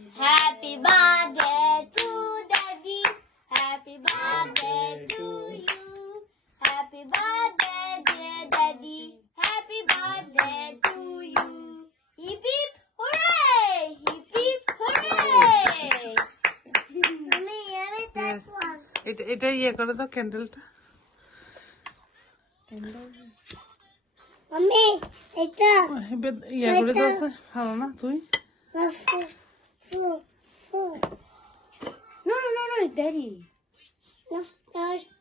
Happy birthday to Daddy. Happy birthday to you. Happy birthday, dear Daddy. Happy birthday to you. Hip hip hooray! Hip hip hooray! Mommy, have it that one. এটা ইয়ে করে দাও ক্যান্ডেলটা। Mommy, এটা ইয়ে করে দাও ভালো না তুই। No, it's Daddy. No,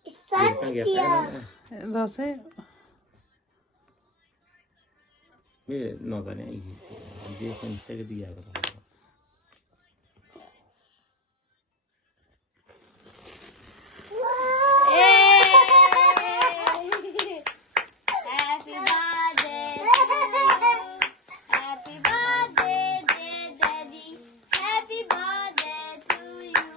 it's Santia. দশে No जाने ये कौन से के दिया करो Happy birthday to you. Happy birthday, dear Daddy. Happy birthday to you.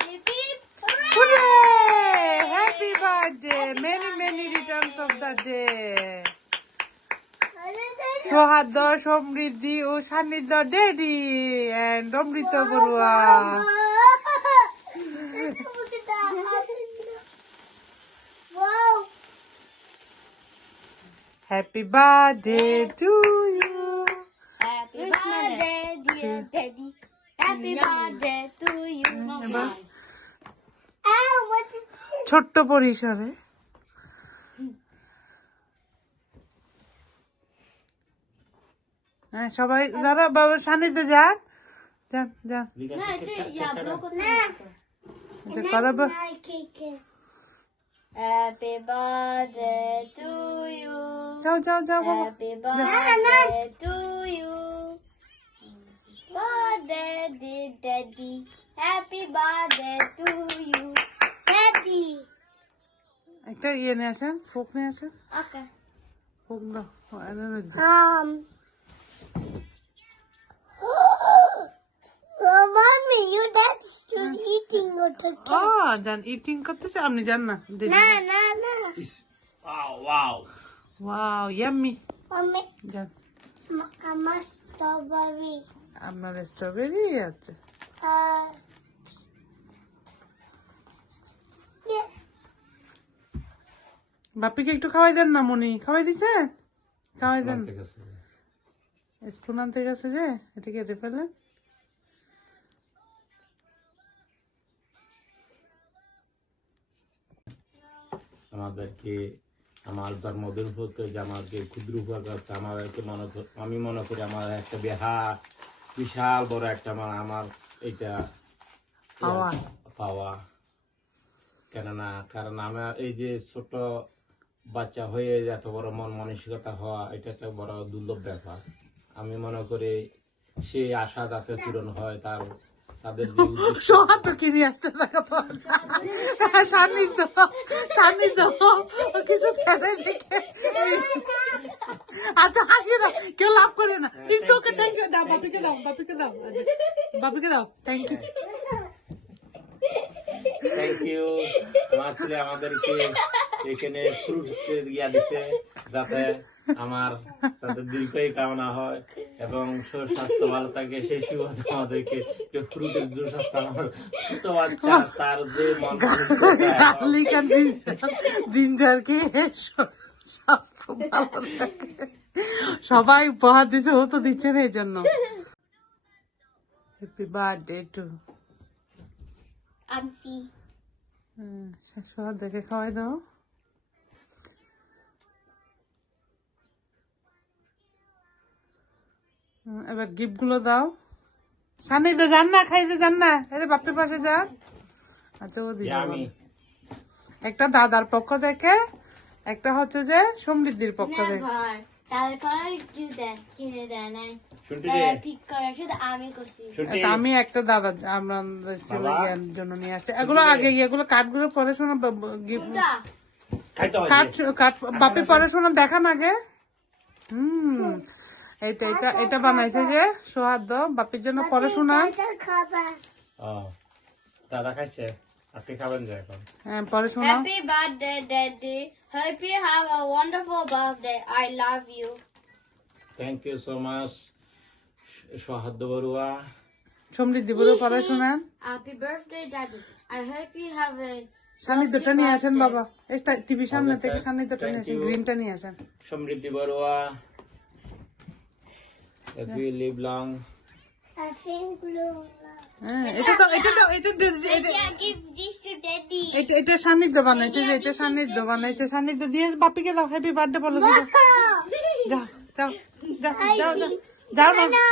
Hip hip hooray! Hooray! Happy birthday! Many returns of the day. সৌহার্দ্য, সমৃদ্ধি ও Sannidhya daddy and Amrit Barua. Wow. Happy birthday to you. Happy birthday, dear Daddy. Happy birthday to you. Ow, what is this? ছোট্ট পরিসরে হ্যাঁ সবাই যারা বাবা সান্নিধ্যে যান যান যান এটা করাবো। Happy birthday to you. যাও যাও যাও বাবা। Happy birthday to you. Birthday, dear Daddy. Happy birthday to you. Daddy. একটা ইয়ে নিয়ে আসেন, ফোক নিয়ে আসেন, Okay. ফোক দাও। Oh, mommy, your dad's still eating your cake. ও জান ইটিং করতেছে আপনি জান না। No. wow wow yummy Mommy, জান I'm a strawberry. আপনার স্ট্রবেরি আছে। Yeah. বাপিকে একটু খাওয়াই দেন না মনি, খাওয়াই দিছেন? খাওয়াই দেন। ঠিক আছে স্পুন আনতে গেছে যে এটা কেটে ফেলেন। আমাদেরকে আমার জন্মদিন উপলক্ষে যে আমাকে ক্ষুদ্র উপহার আছে আমাদেরকে আমি মনে করি আমার একটা বিশাল বড় একটা আমার এটা পাওয়া কারণ আমার এই যে ছোট বাচ্চা হয়ে এত বড় মন মানসিকতা হওয়া এটা একটা বড় দুর্লভ ব্যাপার। আমি মনে করি সেই আশা যাতে পূরণ হয় তাদের সৌহার্দ্য কিনে আসতে দেখা পাওয়া যায়। সান্নিধ্য কিছু ফেলে দেখে আচ্ছা হাসি না, কেউ লাভ করে না। It's okay, thank you. দাও বাপিকে দাও থ্যাংক ইউ। Thank you. আমার ছেলে আমাদেরকে এখানে ফ্রুট দিছে যাতে আমার যাতে দীর্ঘায়ু কামনা হয় এবং স্বাস্থ্য ভালো থাকে সেই সুবাদে আমাদেরকে ফ্রুটের জুস আছে আমার ছোট বাচ্চা তার যে জিঞ্জার খেয়ে স্বাস্থ্য ভালো থাকে। সবাই উপহার দিছে, ও তো দিচ্ছে না এই জন্য। Happy birthday to Auntie. সবার দেখে খাওয়াই দাও। এবার গিফট গুলো দাও। সান্নিধ্য যান না, খাইতে যান না, এদের বাপের পাশে যান। আচ্ছা ও দিদি একটা দাদার পক্ষ থেকে, একটা হচ্ছে যে সমৃদ্ধির পক্ষ থেকে। আমি একটা দাদা আমাদের ছেলের জন্য নিয়ে আসছি। এগুলো আগে এগুলো কাঠগুলো পড়াশোনা কাঠ বাপি পড়াশোনা দেখান আগে। এটা বানাইছে যে সৌহার্দ্য বাপির জন্য পড়াশোনা। দাদা খাইছে, আপনি খাবেন যে এখন। হ্যাঁ পড়াশোনা। Happy birthday, Daddy. Hope you have a wonderful birthday. I love you. Thank you so much Sauhardya Barua. Samriddhi বড় পড়াশোনা Happy birthday, Daddy. I hope you have a সান্নিধ্যটা নিয়ে আসেন birthday. বাবা একটা টিভি সামনে Okay, থেকে সান্নিধ্যটা নিয়ে thank আসেন you. গ্রিনটা নিয়ে আসেন Samriddhi Barua, happy live long. I think blue. হ্যাঁ এটা তো Give this to Daddy. এটা সান্নিধ্য বানাইছে যে এটা সান্নিধ্য বানাইছে সান্নিধ্য দিয়ে বাপিকে দাও হ্যাপি বার্থডে বলো দিদি যাও যাও যাও যাও যাও যাও না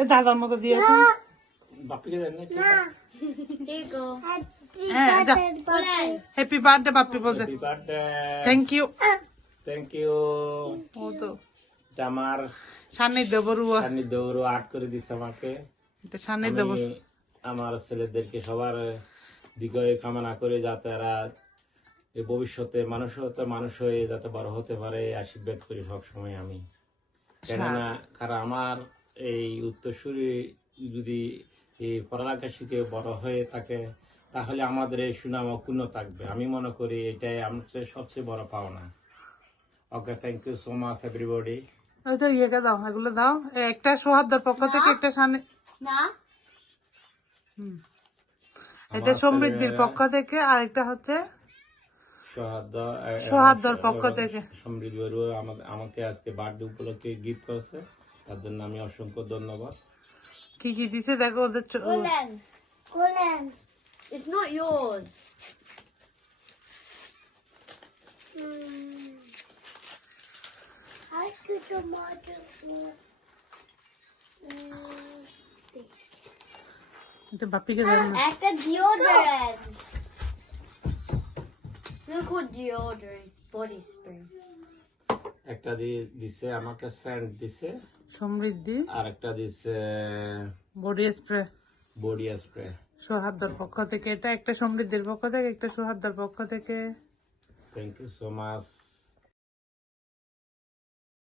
এ দাদার মতো দিয়ে আসুন বাপিকে দেন না Here you go. হ্যাঁ যাও হ্যাপি বার্থডে বাপি বলছে happy birthday, thank you thank you. ও তো এটা আমার সান্নিধ্য বড়ুয়া সান্নিধ্য ওরও আর্ট করে দিচ্ছে আমাকে। এটা সান্নিধ্য আমি আমার ছেলেদেরকে সবার দিকে কামনা করে যাতে এরা এই ভবিষ্যতে মানুষ হয়ে যাতে বড় হতে পারে আশীর্বাদ করি সবসময় আমি। কেননা কারণ আমার এই উত্তরসূরি যদি এই পড়ালেখা শিখে বড় হয়ে থাকে তাহলে আমাদের এই সুনাম অক্ষুণ্ণ থাকবে। আমি মনে করি এটাই আমাদের সবচেয়ে বড় পাওনা। Okay, thank you so much everybody. ওই তো ইয়েকে দাও এগুলো দাও একটা সোহাদ্দার পক্ষ থেকে একটা সান্নি Nah. এটা সমৃদ্ধির পক্ষ থেকে আর একটা হচ্ছে সোহাদ্দার পক্ষ থেকে সমৃদ্ধি বড়ুয়া আমাকে আজকে বার্থডে উপলক্ষে গিফট করেছে, তার জন্য আমি অসংখ্য ধন্যবাদ। কি কি দিছে দেখো ওদের Golan. Golan. It's not yours. I could imagine. এটা বাপিকে দেন না At the deodorant. Look what deodorant. Body spray. একটা দিছে আমাকে স্যান্ড দিছে, সমৃদ্ধি আর একটা দিছে বডি স্প্রে বডি স্প্রে। সোহাদ্দার পক্ষ থেকে এটা একটা সমৃদ্ধির পক্ষ থেকে একটা সোহাদ্দার পক্ষ থেকে থ্যাংক ইউ সো মাচ।